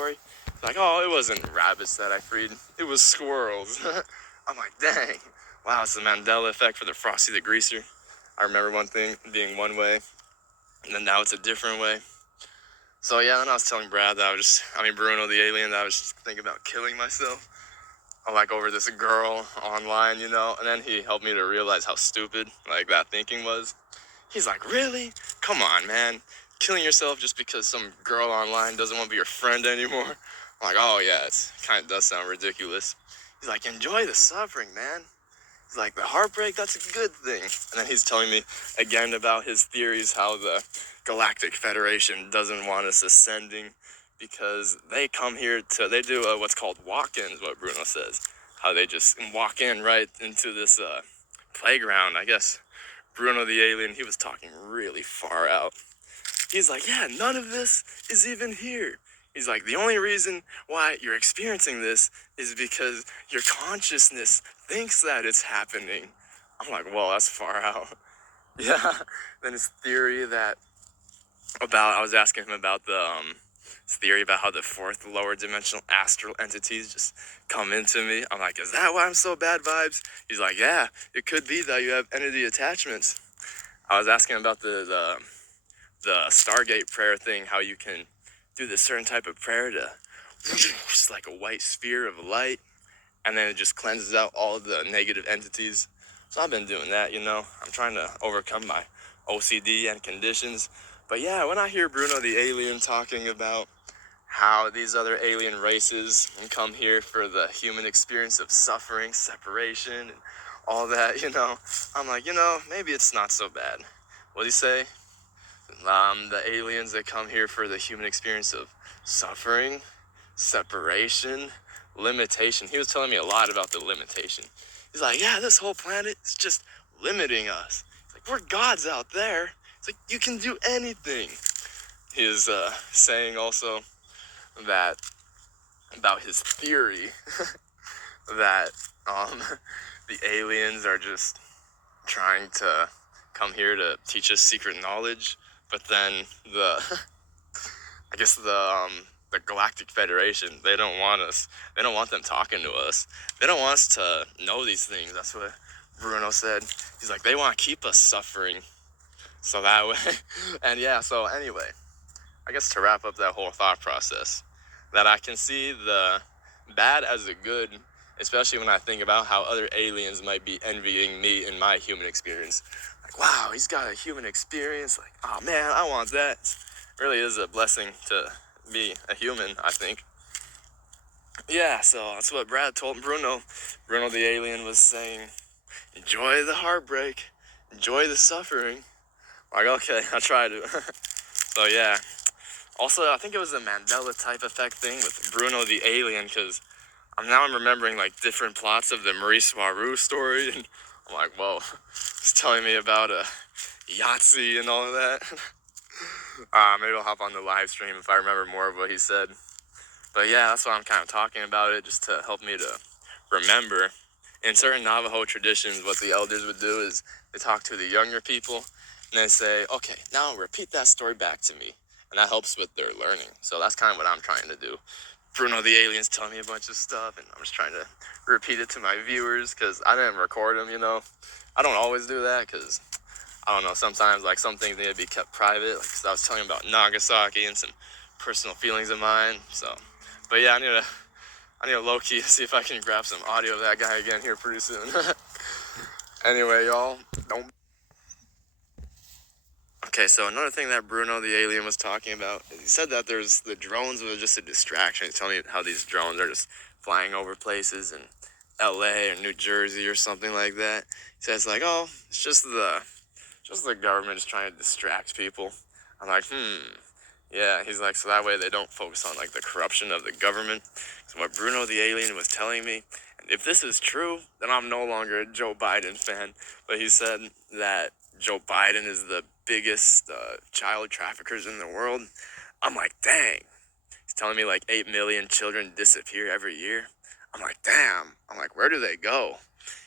story. He's like, oh, it wasn't rabbits that I freed. It was squirrels. I'm like, dang. Wow, it's the Mandela effect for the Frosty the Greaser. I remember one thing being one way, and then now it's a different way. So yeah, then I was telling Brad that Bruno the alien, that I was just thinking about killing myself. I like over this girl online, and then he helped me to realize how stupid like that thinking was. He's like, really? Come on, man. Killing yourself just because some girl online doesn't want to be your friend anymore? I'm like, oh yeah, it kind of does sound ridiculous. He's like, enjoy the suffering, man. He's like, the heartbreak, that's a good thing. And then he's telling me again about his theories, how the Galactic Federation doesn't want us ascending because they come here they do what's called walk-ins, what Bruno says. How they just walk in right into this playground, I guess. Bruno the alien, he was talking really far out. He's like, yeah, none of this is even here. He's like, the only reason why you're experiencing this is because your consciousness thinks that it's happening. I'm like, well, that's far out. Yeah. Then his theory I was asking him about his theory about how the fourth lower dimensional astral entities just come into me. I'm like, is that why I'm so bad vibes? He's like, yeah, it could be that you have entity attachments. I was asking about the Stargate prayer thing, how you can do this certain type of prayer to just like a white sphere of light, and then it just cleanses out all of the negative entities. So I've been doing that, I'm trying to overcome my OCD and conditions. But yeah, when I hear Bruno the alien talking about how these other alien races come here for the human experience of suffering, separation, and all that, I'm like, maybe it's not so bad. What'd he say? The aliens that come here for the human experience of suffering, separation, limitation. He was telling me a lot about the limitation. He's like, yeah, this whole planet is just limiting us. He's like, we're gods out there. It's like, you can do anything. He is saying also that about his theory that the aliens are just trying to come here to teach us secret knowledge, but then the Galactic Federation, they don't want us. They don't want them talking to us. They don't want us to know these things. That's what Bruno said. He's like, they want to keep us suffering. So that way, and yeah, so anyway, I guess to wrap up that whole thought process, that I can see the bad as the good, especially when I think about how other aliens might be envying me in my human experience. Like, wow, he's got a human experience. Like, oh man, I want that. It really is a blessing to be a human, I think. Yeah, so that's what Brad told Bruno. Bruno the alien was saying, enjoy the heartbreak, enjoy the suffering. Like, okay, I try to. So yeah. Also, I think it was the Mandela type effect thing with Bruno the alien, because I'm remembering like different plots of the Maurice Soireau story, and I'm like, whoa, he's telling me about Yahtzee and all of that. Maybe I'll hop on the live stream if I remember more of what he said. But yeah, that's why I'm kind of talking about it, just to help me to remember. In certain Navajo traditions, what the elders would do is they talk to the younger people, and they say, okay, now repeat that story back to me. And that helps with their learning. So that's kind of what I'm trying to do. Bruno the alien's telling me a bunch of stuff, and I'm just trying to repeat it to my viewers, because I didn't record them, I don't always do that, because I don't know, sometimes like some things need to be kept private, like, cause I was telling you about Nagasaki and some personal feelings of mine. So, but yeah, I need to low-key see if I can grab some audio of that guy again here pretty soon. Anyway, y'all, don't. Okay, so another thing that Bruno the alien was talking about, he said that the drones were just a distraction. He's telling me how these drones are just flying over places in LA or New Jersey or something like that. He says like, oh, it's just the government is trying to distract people. I'm like, yeah. He's like, so that way they don't focus on like the corruption of the government. So what Bruno the alien was telling me, and if this is true, then I'm no longer a Joe Biden fan. But he said that Joe Biden is the biggest child traffickers in the world. I'm like, dang. He's telling me like 8 million children disappear every year. I'm like, damn. I'm like, where do they go?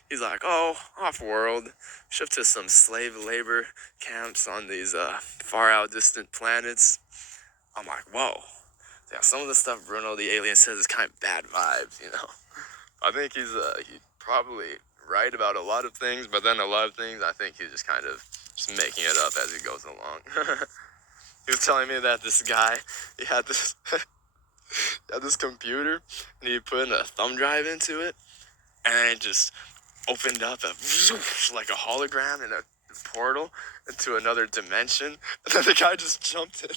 He's like, oh, off-world, shipped to some slave labor camps on these far out distant planets. I'm like, whoa, Yeah, some of the stuff Bruno the alien says is kind of bad vibes, you know. I think he's probably right about a lot of things, but then a lot of things I think he's just kind of just making it up as he goes along. He was telling me that this guy, he had this he had this computer, and he put in a thumb drive into it, and it just opened up like a hologram in a portal into another dimension, and then the guy just jumped in.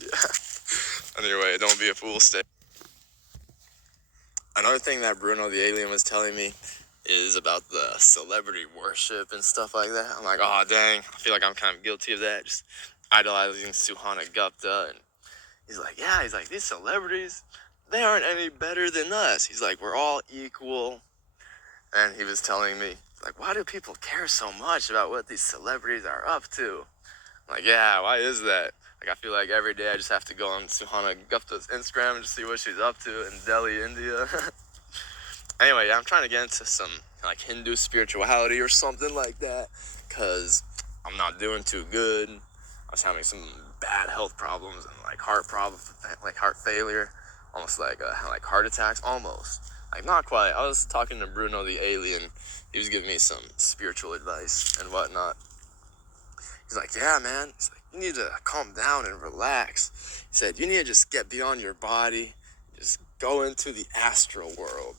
Yeah. Anyway, don't be a fool, stay. Another thing that Bruno the alien was telling me is about the celebrity worship and stuff like that. I'm like, oh dang, I feel like I'm kind of guilty of that, just idolizing Suhana Gupta. And he's like, yeah, he's like, these celebrities, they aren't any better than us. He's like, we're all equal. And he was telling me, like, why do people care so much about what these celebrities are up to? I'm like, yeah, why is that? Like, I feel like every day I just have to go on Suhana Gupta's Instagram and just see what she's up to in Delhi, India. Anyway, yeah, I'm trying to get into some, like, Hindu spirituality or something like that, because I'm not doing too good. I was having some bad health problems and, like, heart problems, like heart failure, almost like heart attacks, almost. Like, not quite. I was talking to Bruno the alien. He was giving me some spiritual advice and whatnot. He's like, yeah, man. He's like, you need to calm down and relax. He said, you need to just get beyond your body, just go into the astral world.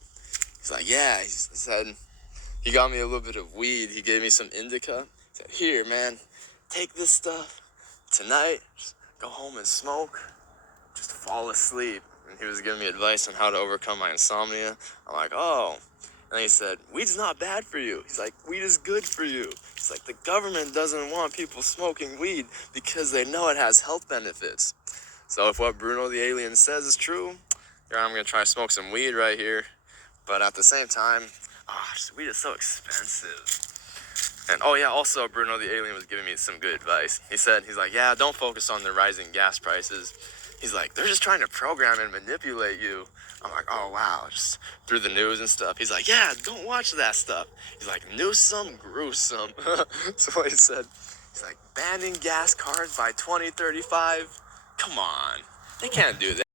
He's like, yeah. He said, he got me a little bit of weed. He gave me some indica. He said, here, man, take this stuff. Tonight, just go home and smoke. Just fall asleep. And he was giving me advice on how to overcome my insomnia. I'm like, oh. And he said, weed's not bad for you. He's like, weed is good for you. He's like, the government doesn't want people smoking weed because they know it has health benefits. So if what Bruno the alien says is true, here I'm going to try to smoke some weed right here. But at the same time, weed is so expensive. And oh yeah, also Bruno the alien was giving me some good advice. He's like, yeah, don't focus on the rising gas prices. He's like, they're just trying to program and manipulate you. I'm like, oh wow, just through the news and stuff. He's like, yeah, don't watch that stuff. He's like, Newsome, gruesome. That's what he said. He's like, banning gas cars by 2035? Come on, they can't do that.